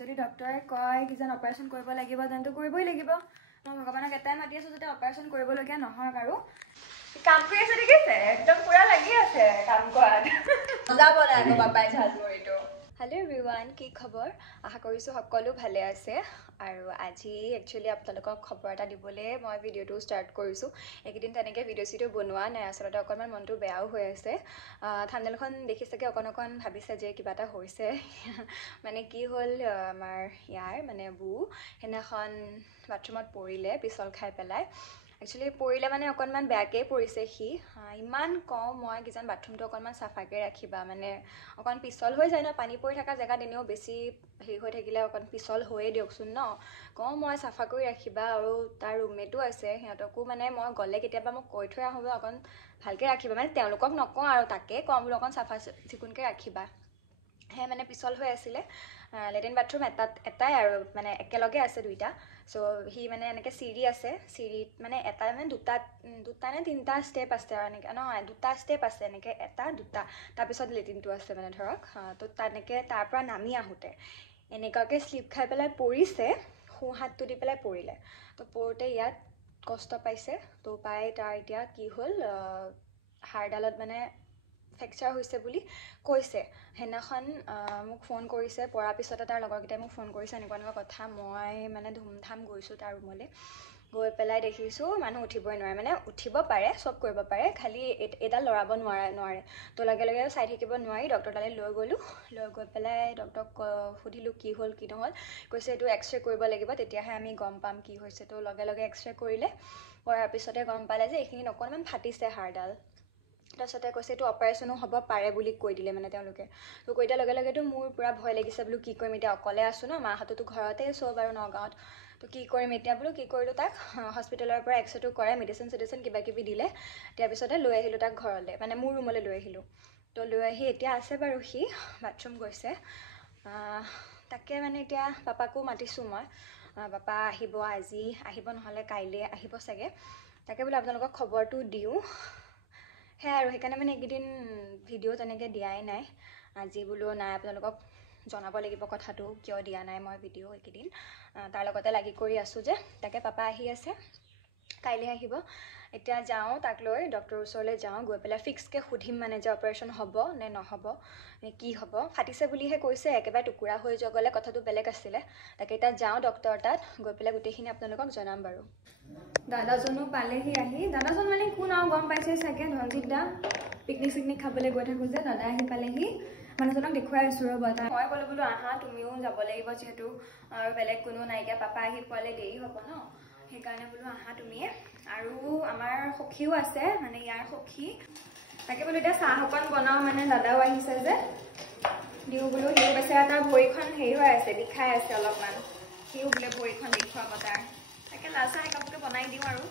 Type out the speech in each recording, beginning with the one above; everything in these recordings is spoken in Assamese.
যদি ডক্টৰে কয় কিজান অপাৰেশ্যন কৰিব লাগিব তেন্তে কৰিবই লাগিব মই ভগৱানক এটাই মাতি আছো যাতে অপাৰেশ্যন কৰিবলগীয়া নহয় আৰু কাম কৰি আছে দেখিছে একদম পুৰা লাগি আছে কাম কৰাত মজা বনাই আকৌ বাপাই ঝালমুড়িটো হেল্ল' এভৰিৱান কি খবৰ আশা কৰিছোঁ সকলো ভালে আছে আৰু আজি একচুৱেলি আপোনালোকক খবৰ এটা দিবলৈ মই ভিডিঅ'টো ষ্টাৰ্ট কৰিছোঁ এইকেইদিন তেনেকৈ ভিডিঅ' বনোৱা নাই আচলতে অকণমান মনটো বেয়াও হৈ আছে থাম্বনেইলখন দেখি চাগে অকণ ভাবিছে যে কিবা এটা হৈছে মানে কি হ'ল আমাৰ ইয়াৰ মানে বু সেইদিনাখন বাথৰুমত পৰিলে পিছল খাই পেলাই একচুৱেলি পৰিলে মানে অকণমান বেয়াকৈ পৰিছে সি ইমান কওঁ মই কিজান বাথৰুমটো অকণমান চাফাকৈ ৰাখিবা মানে অকণ পিছল হৈ যায় ন পানী পৰি থকা জেগাত এনেও বেছি হেৰি হৈ থাকিলে অকণ পিছল হৈয়ে দিয়কচোন ন কওঁ মই চাফা কৰি ৰাখিবা আৰু তাৰ ৰুমমেটো আছে সিহঁতকো মানে মই গ'লে কেতিয়াবা মোক কৈ থৈ আহোঁ অকণ ভালকৈ ৰাখিবা মানে তেওঁলোকক নকওঁ আৰু তাকে কওঁ বোলো অকণ চাফা চিকুণকৈ ৰাখিবা সেই মানে পিছল হৈ আছিলে লেট্ৰিন বাথৰুম এটাই আৰু মানে একেলগে আছে দুইটা চ' সি মানে এনেকৈ চিৰি আছে চিৰিত মানে এটা মানে দুটা নে তিনিটা ষ্টেপ আছে আৰু এনেকৈ নহয় দুটা ষ্টেপ আছে এনেকৈ এটা দুটা তাৰপিছত লেট্ৰিনটো আছে মানে ধৰক তো তেনেকৈ তাৰ পৰা নামি আহোঁতে এনেকুৱাকৈ শ্লিপ খাই পেলাই পৰিছে সোঁ হাতটো দি পেলাই পৰিলে তো পৰোঁতে ইয়াত কষ্ট পাইছে তো পাই তাৰ এতিয়া কি হ'ল হাড়ডালত মানে ফ্ৰেকচাৰ হৈছে বুলি কৈছে সেইদিনাখন মোক ফোন কৰিছে পৰাৰ পিছতে তাৰ লগৰকেইটাই মোক ফোন কৰিছে এনেকুৱা কথা মই মানে ধুমধাম গৈছোঁ তাৰ ৰুমলৈ গৈ পেলাই দেখিছোঁ মানুহ উঠিবই নোৱাৰে মানে উঠিব পাৰে চব কৰিব পাৰে খালি এডাল লৰাব নোৱাৰে তো লগে লগে চাই থাকিব নোৱাৰি ডক্টৰ তালৈ লৈ গ'লোঁ লৈ গৈ পেলাই ডক্টৰক সুধিলোঁ কি হ'ল কি নহ'ল কৈছে এইটো এক্সৰে কৰিব লাগিব তেতিয়াহে আমি গম পাম কি হৈছে তো লগে লগে এক্সৰে কৰিলে কৰাৰ পিছতে গম পালে যে এইখিনিত অকণমান ফাটিছে হাড়ডাল তাৰপিছতে কৈছে এইটো অপাৰেশ্যনো হ'ব পাৰে বুলি কৈ দিলে মানে তেওঁলোকে তো কৈ দিয়াৰ লগে লগেতো মোৰ পূৰা ভয় লাগিছে বোলো কি কৰিম এতিয়া অকলে আছোঁ ন মাহঁততো ঘৰতে চব আৰু নগাঁৱত তো কি কৰিম এতিয়া বোলো কি কৰিলোঁ তাক হস্পিটেলৰ পৰা এক্সৰেটো কৰাই মেডিচিন চেডিচিন কিবাকিবি দিলে তাৰপিছতে লৈ আহিলোঁ তাক ঘৰলৈ মানে মোৰ ৰুমলৈ লৈ আহিলোঁ তো লৈ আহি এতিয়া আছে বাৰু সি বাথৰুম গৈছে তাকে মানে এতিয়া পাপাকো মাতিছোঁ মই পাপা আহিব আজি আহিব নহ'লে কাইলৈ আহিব চাগে তাকে বোলো আপোনালোকক খবৰটো দিওঁ সেয়াই আৰু সেইকাৰণে মানে এইকেইদিন ভিডিঅ' তেনেকৈ দিয়াই নাই আজি বোলো নাই আপোনালোকক জনাব লাগিব কথাটো কিয় দিয়া নাই মই ভিডিঅ' এইকেইদিন তাৰ লগতে লাগি কৰি আছোঁ যে তাকে পাপা আহি আছে কাইলৈ আহিব এতিয়া যাওঁ তাক লৈ ডক্টৰৰ ওচৰলৈ যাওঁ গৈ পেলাই ফিক্সকৈ সুধিম মানে যে অপাৰেশ্যন হ'ব নে নহ'ব নে কি হ'ব ফাটিছে বুলিহে কৈছে একেবাৰে টুকুৰা হৈ যোৱা গ'লে কথাটো বেলেগ আছিলে তাকে এতিয়া যাওঁ ডক্টৰ তাত গৈ পেলাই গোটেইখিনি আপোনালোকক জনাম বাৰু দাদাজনো পালেহি আহি দাদাজন মানে কোন আৰু গম পাইছে চাগে ধনজিৎ দা পিকনিক খাবলৈ গৈ থাকোঁ যে দাদা আহি পালেহি মানুহজনক দেখুৱাই আছোঁ ৰ'ব মই ক'লোঁ বোলো আহা তুমিও যাব লাগিব যিহেতু আৰু বেলেগ কোনো নাইকিয়া পাপা আহি পোৱালে দেৰি হ'ব ন সেইকাৰণে বোলো আহা তুমিয়ে আৰু আমাৰ সখীও আছে মানে ইয়াৰ সখী তাকে বোলো এতিয়া চাহ অকণ বনাওঁ মানে দাদাও আহিছে যে দিওঁ বোলো সিও বেচেৰা তাৰ ভৰিখন হেৰি হৈ আছে বিষাই আছে অলপমান সিও বোলে ভৰিখন দেখুৱাব তাৰ তাকে লাল চাহ একাপকে বনাই দিওঁ আৰু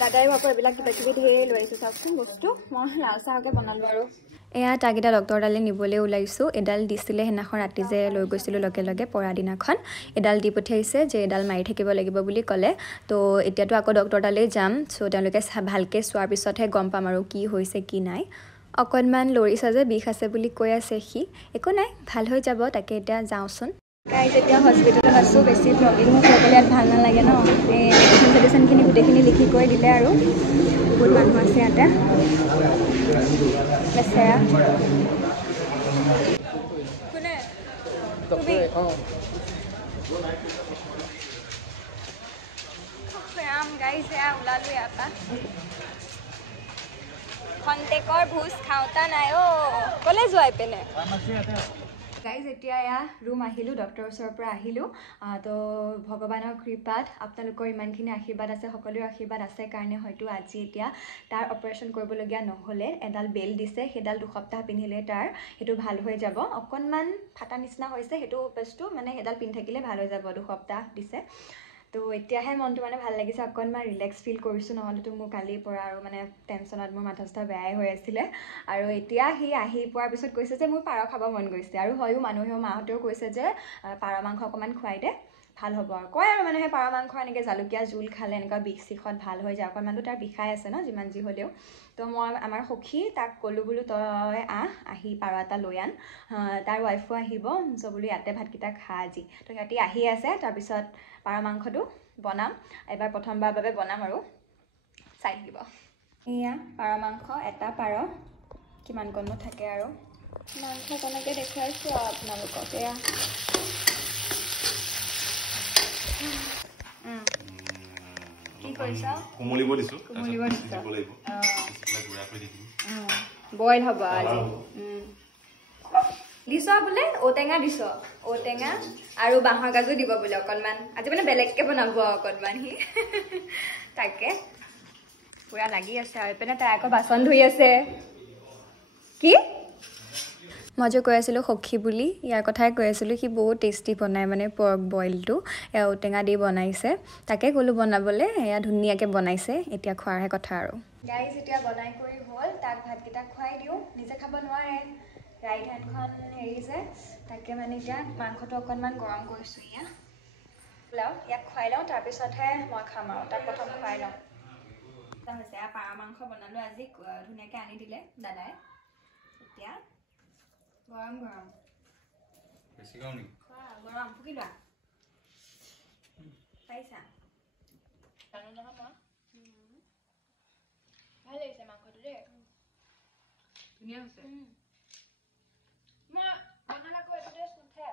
দাদাই ভাবো এইবিলাক কিবাকিবি ধেৰ লৈ আহিছোঁ চাওকচোন বস্তু মই লাল চাহকে বনালোঁ আৰু এয়া তাকেইটা ডক্টৰ তালৈ নিবলৈ ওলাইছোঁ এডাল দিছিলে সেইদিনাখন ৰাতি যে লৈ গৈছিলোঁ লগে লগে পৰা দিনাখন এডাল দি পঠিয়াইছে যে এডাল মাৰি থাকিব লাগিব বুলি ক'লে তো এতিয়াতো আকৌ ডক্টৰ তালৈ যাম চ' তেওঁলোকে ভালকৈ চোৱাৰ পিছতহে গম পাম আৰু কি হৈছে কি নাই অকণমান লৰিছা যে বিষ আছে বুলি কৈ আছে সি একো নাই ভাল হৈ যাব তাকে এতিয়া যাওঁচোন গাইজ এতিয়া হস্পিটেলত আছোঁ বেছি ব্লগিং কৰিবলৈ ইয়াত ভাল নালাগে ন এই মেডিচিন চেডিচিনখিনি গোটেইখিনি লিখি কৰি দিলে আৰু বহুত মানুহ আছে ইয়াতে বেচেৰা কোনে গাইজ এয়া ওলালোঁ ইয়াৰ পৰা খন্তেকৰ ভোজ খাওঁতা নাই ক'লে যোৱাই পিনে গাইজ এতিয়া এয়া ৰুম আহিলোঁ ডক্টৰৰ ওচৰৰ পৰা আহিলোঁ তো ভগৱানৰ কৃপাত আপোনালোকৰ ইমানখিনি আশীৰ্বাদ আছে সকলোৰে আশীৰ্বাদ আছে কাৰণে হয়তো আজি এতিয়া তাৰ অপাৰেশ্যন কৰিবলগীয়া নহ'লে এডাল বেল্ট দিছে সেইডাল 2 সপ্তাহ পিন্ধিলে তাৰ সেইটো ভাল হৈ যাব অকণমান ফাটা নিচিনা হৈছে সেইটো বস্তু মানে সেইডাল পিন্ধি থাকিলে ভাল হৈ যাব 2 সপ্তাহ দিছে তো এতিয়াহে মনটো মানে ভাল লাগিছে অকণমান ৰিলেক্স ফিল কৰিছোঁ নহ'লেতো মোৰ কালিৰ পৰা আৰু মানে টেনশ্যনত মোৰ মাথা চাথা বেয়াই হৈ আছিলে আৰু এতিয়া সি আহি পোৱাৰ পিছত কৈছে যে মোৰ পাৰ খাব মন গৈছে আৰু হয়ো মানুহেও মাহঁতেও কৈছে যে পাৰ মাংস অকণমান খুৱাই দে ভাল হ'ব আৰু কয় আৰু মানুহে পাৰ মাংস এনেকৈ জালুকীয়া জোল খালে এনেকুৱা বিষ চিষত ভাল হৈ যায় অকণমানতো তাৰ বিষাই আছে ন যিমান যি হ'লেও তো মই আমাৰ সখী তাক ক'লোঁ বোলো তই আহি পাৰ এটা লৈ আন তাৰ ৱাইফো আহিব চ' বোলো ইয়াতে ভাতকেইটা খা আজি তো সিহঁতি আহি আছে তাৰপিছত পাৰ মাংসটো বনাম এবাৰ প্ৰথমবাৰৰ বাবে বনাম আৰু চাই থাকিব এয়া পাৰ মাংস এটা পাৰ কিমান কণনো থাকে আৰু মাংস কেনেকৈ দেখুৱাইছোঁ আৰু আপোনালোকক এয়া কি কৰিছ কোমলিব দিছো বইল হ'ব আজি দিছ বোলে ঔটেঙা দিছ ঔটেঙা আৰু বাঁহৰ গাজো দিব বোলে অকণমান আজি মানে বেলেগকৈ বনাব অকণমান সি তাকে পুৰা লাগি আছে আৰু এইপিনে তাই আকৌ বাচন ধুই আছে কি মই যে কৈ আছিলোঁ সখী বুলি ইয়াৰ কথাই কৈ আছিলোঁ সি বহুত টেষ্টি বনায় মানে পৰ্ক বইলটো এয়া ঔটেঙা দি বনাইছে তাকে ক'লোঁ বনাবলৈ এয়া ধুনীয়াকৈ বনাইছে এতিয়া খোৱাৰহে কথা আৰু গাইজ এতিয়া বনাই কৰি হ'ল তাক ভাতকেইটা খুৱাই দিওঁ নিজে খাব নোৱাৰে ৰাইট হেণ্ডখন হেৰি যে তাকে মানে এতিয়া মাংসটো অকণমান গৰম কৰিছোঁ ইয়াক খুৱাই লওঁ তাৰপিছতহে মই খাম আৰু তাক প্ৰথম খুৱাই লওঁ হৈছে পাৰ মাংস বনালোঁ আজি ধুনীয়াকৈ আনি দিলে দাদাই এতিয়া গৰম গৰম বেছি গৰম নেকি গৰম ফুকি লোৱা পাইছা জানো নহয় মই ভাল লাগিছে মাংসটো দেই ধুনীয়া হৈছে মই বনালে আকৌ এইটো টেষ্ট নুঠে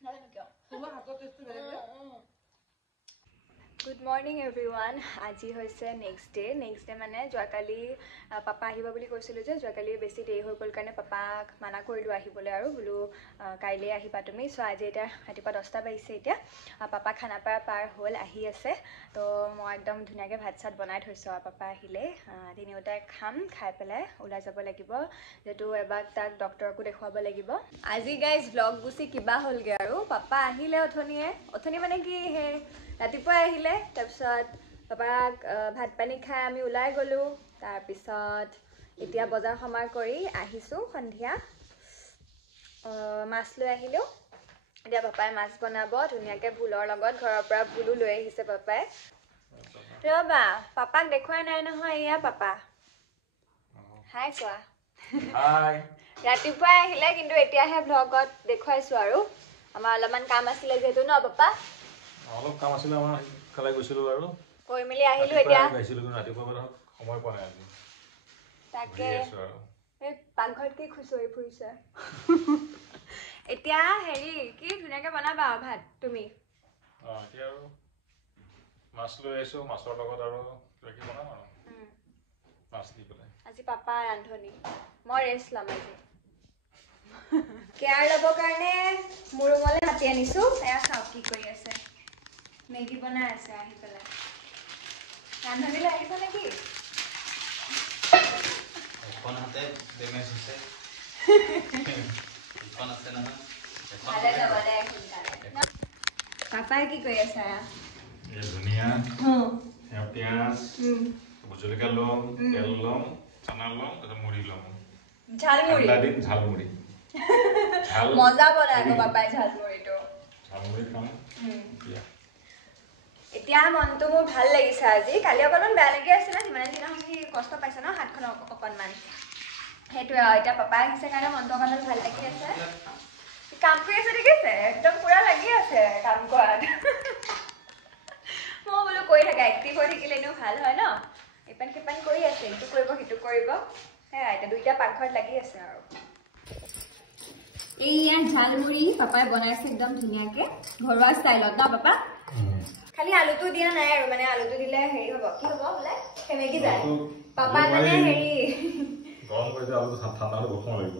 নাজানো কিয় তোমাৰ হাতৰ টেষ্টটো বেলেগ গুড মৰ্ণিং এভৰিৱান আজি হৈছে নেক্সট ডে মানে যোৱাকালি পাপা আহিব বুলি কৈছিলোঁ যে যোৱাকালি বেছি দেৰি হৈ গ'ল কাৰণে পাপাক মানা কৰিলোঁ আহিবলৈ আৰু বোলো কাইলৈ আহিবা তুমি চ' আজি এতিয়া ৰাতিপুৱা 10টা বাজিছে এতিয়া পাপা খানাপাৰা পাৰ হ'ল আহি আছে তো মই একদম ধুনীয়াকৈ ভাত চাত বনাই থৈছোঁ আৰু পাপা আহিলে তিনিওটাই খাম খাই পেলাই ওলাই যাব লাগিব যিহেতু এবাৰ তাক ডক্টৰকো দেখুৱাব লাগিব আজি গাইজ ব্লগ গুচি কিবা হ'লগৈ আৰু পাপা আহিলে অথনি মানে কি সেই ৰাতিপুৱাই আহিলে তাৰপিছত পাপাক ভাত পানী খাই আমি ওলাই গ'লোঁ তাৰপিছত এতিয়া বজাৰ সমাৰ কৰি আহিছোঁ সন্ধিয়া মাছ লৈ আহিলোঁ এতিয়া পাপাই মাছ বনাব ধুনীয়াকৈ ভোলৰ লগত ঘৰৰ পৰা ভোলো লৈ আহিছে পাপাই ৰ'বা পাপাক দেখুৱাই নাই নহয় এয়া পাপা হাই কোৱা ৰাতিপুৱাই আহিলে কিন্তু এতিয়াহে ভ্লগত দেখুৱাইছোঁ আৰু আমাৰ অলপমান কাম আছিলে যিহেতু ন পাপা অলপ কাম আছিল আমাৰ কালে গৈছিলোঁ আৰু কৈ মেলি আহিলোঁ এতিয়া গৈছিলোঁ কিন্তু ৰাতিপুৱা সময় পোৱা নাই আজি তাকে এই পাকঘৰত কি খুচৰি ফুৰিছে এতিয়া হেৰি কি ধুনীয়াকৈ বনাবা আৰু ভাত তুমি এতিয়া আৰু মাছ লৈ আহিছোঁ মাছৰ লগত আৰু কিবা কিবি বনাম আৰু মাছ দি পেলাই আজি পাপা ৰান্ধনি মই ৰেষ্ট ল'ম আজি কেয়াৰ ল'বৰ কাৰণে মোৰ ৰুমলৈ মাতি আনিছোঁ এয়া চাওক কি কৰি আছে মেগী বনাই আছে আহি পেলাই ৰান্ধনিলৈ আহিছে নেকি এখন হাতে ডেমেজ হৈছে এখন আছে নহয় ভালে যাব দে সোনকালে পাপাই কি কৰি আছে ধনিয়া পিঁয়াজ জলকীয়া ল'ম তেল ল'ম চানা ল'ম তাৰপিছত মুড়ি ল'ম ঝালমুড়ি মজা বনাই আকৌ পাপাই ঝালমুড়িটো খাম এতিয়া মনটো মোৰ ভাল লাগিছে আজি কালি অকণমান বেয়া লাগি আছিলে যিমানে দিনাখন সি কষ্ট পাইছে ন হাতখন অকণমান সেইটোৱে আৰু এতিয়া পাপা আহিছে কাৰণে মনটো অকণমান ভাল লাগি আছে কাম কৰি আছে দেখিছে একদম পুৰা লাগি আছে কাম কৰাত মই বোলো কৰি থাকা এক্টিভ হৈ থাকিলে এনেও ভাল হয় ন ইপান সিপান কৰি আছে ইটো কৰিব সিটো কৰিব সেয়া এতিয়া দুইটা পাকঘৰত লাগি আছে আৰু এইয়া ঝালমুড়ি পাপাই বনাইছে একদম ধুনীয়াকৈ ঘৰুৱা ষ্টাইলত ন পাপা খালি আলুটো দিয়া নাই আৰু মানে আলুটো দিলে হেৰি হ'ব কি হ'ব বোলে সেমেকি যায় পাপাই মানে হেৰি গৰম কৰিছে আলুটো ঠাণ্ডা হ'লে বৰষুণ লাগিব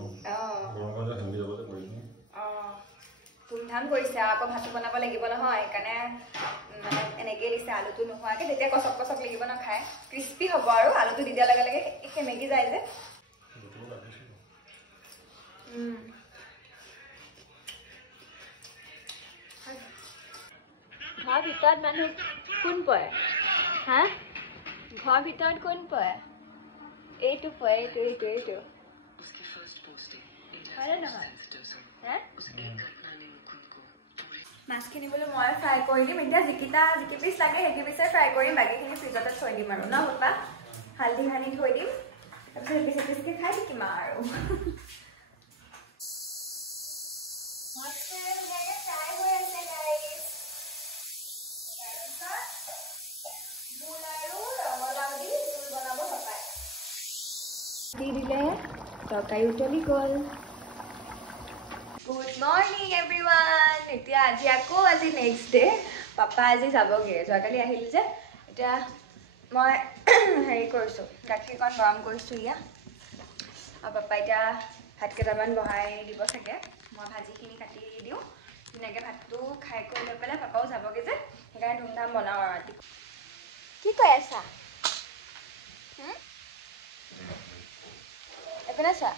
গৰম কৰিলে সেমেকি যাব যে কৰিম ধুমধাম কৰিছে আকৌ ভাত বনাব লাগিব নহয় সেইকাৰণে মানে এনেকেই দিছে আলুটো নোহোৱাকৈ তেতিয়া কচক কচক লাগিব ন খাই ক্ৰিস্পি হ'ব আৰু আলুটো দি দিয়াৰ লগে লগে সেমেকি যায় যে ঘৰৰ ভিতৰত মানুহ কোন পৰে হা ঘৰৰ ভিতৰত কোন পৰে এইটো পৰে এইটো হয়নে নহয় হা মাছখিনি বোলো মই ফ্ৰাই কৰি দিম এতিয়া যিকি পিচ লাগে সেইকি পিছে ফ্ৰাই কৰিম বাকীখিনি ফ্ৰিজতে থৈ দিম আৰু ন পাপা হালধি সানি থৈ দিম তাৰপিছত পিছে পিছকে খাই থাকিম আৰু দি দিলে তৰকাৰী উতলি গ'ল গুড মৰ্ণিং এভৰিৱান এতিয়া আজি নেক্সট ডে পাপা আজি যাবগৈ যোৱাকালি আহিল যে এতিয়া মই হেৰি কৰিছোঁ গাখীৰকণ গৰম কৰিছোঁ ইয়াত আৰু পাপা এতিয়া ভাত কেইটামান বহাই দিব চাগে মই ভাজিখিনি কাটি দিওঁ ধুনীয়াকৈ ভাতটো খাই কৰি লৈ পেলাই পাপাও যাবগৈ যে সেইকাৰণে ধুমধাম বনাওঁ আৰু ৰাতি কি কৈ আছা এইপিনে চোৱা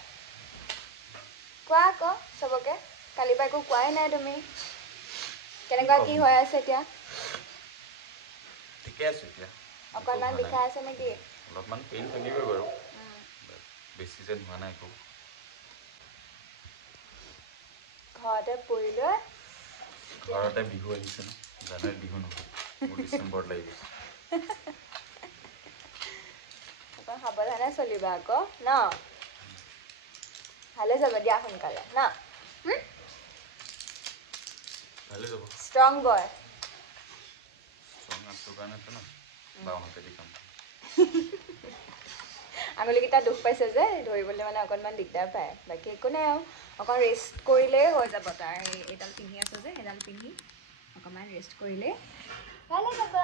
কোৱা আকৌ চবকে কালিৰ পৰা একো কোৱাই নাই তুমি কেনেকুৱা কি হৈ আছে এতিয়া ঠিকে আছে এতিয়া অকণমান বিষাই আছে নেকি অলপমান পেইন থাকিবই বাৰু বেছি যেন হোৱা নাই একো ঘৰতে পৰি লৈ ঘৰতে বিহু আহিছে ন জানুৱাৰীত বিহু নহয় মোৰ ডিচেম্বৰত লাগিব অকণ সাৱধানে চলিবা আকৌ ন ভালে যাব দিয়া সোনকালে ন ভালে যাব ষ্ট্ৰং বয় ষ্ট্ৰং আছোঁ কাৰণেতো ন বাওঁহাতেদি কাম আঙুলিকেইটা দুখ পাইছে যে ধৰিবলৈ মানে অকণমান দিগদাৰ পায় বাকী একো নাই আৰু অকণ ৰেষ্ট কৰিলেই হৈ যাব তাৰ এইডাল পিন্ধি আছোঁ যে সেইডাল পিন্ধি অকণমান ৰেষ্ট কৰিলেই ভালে যাব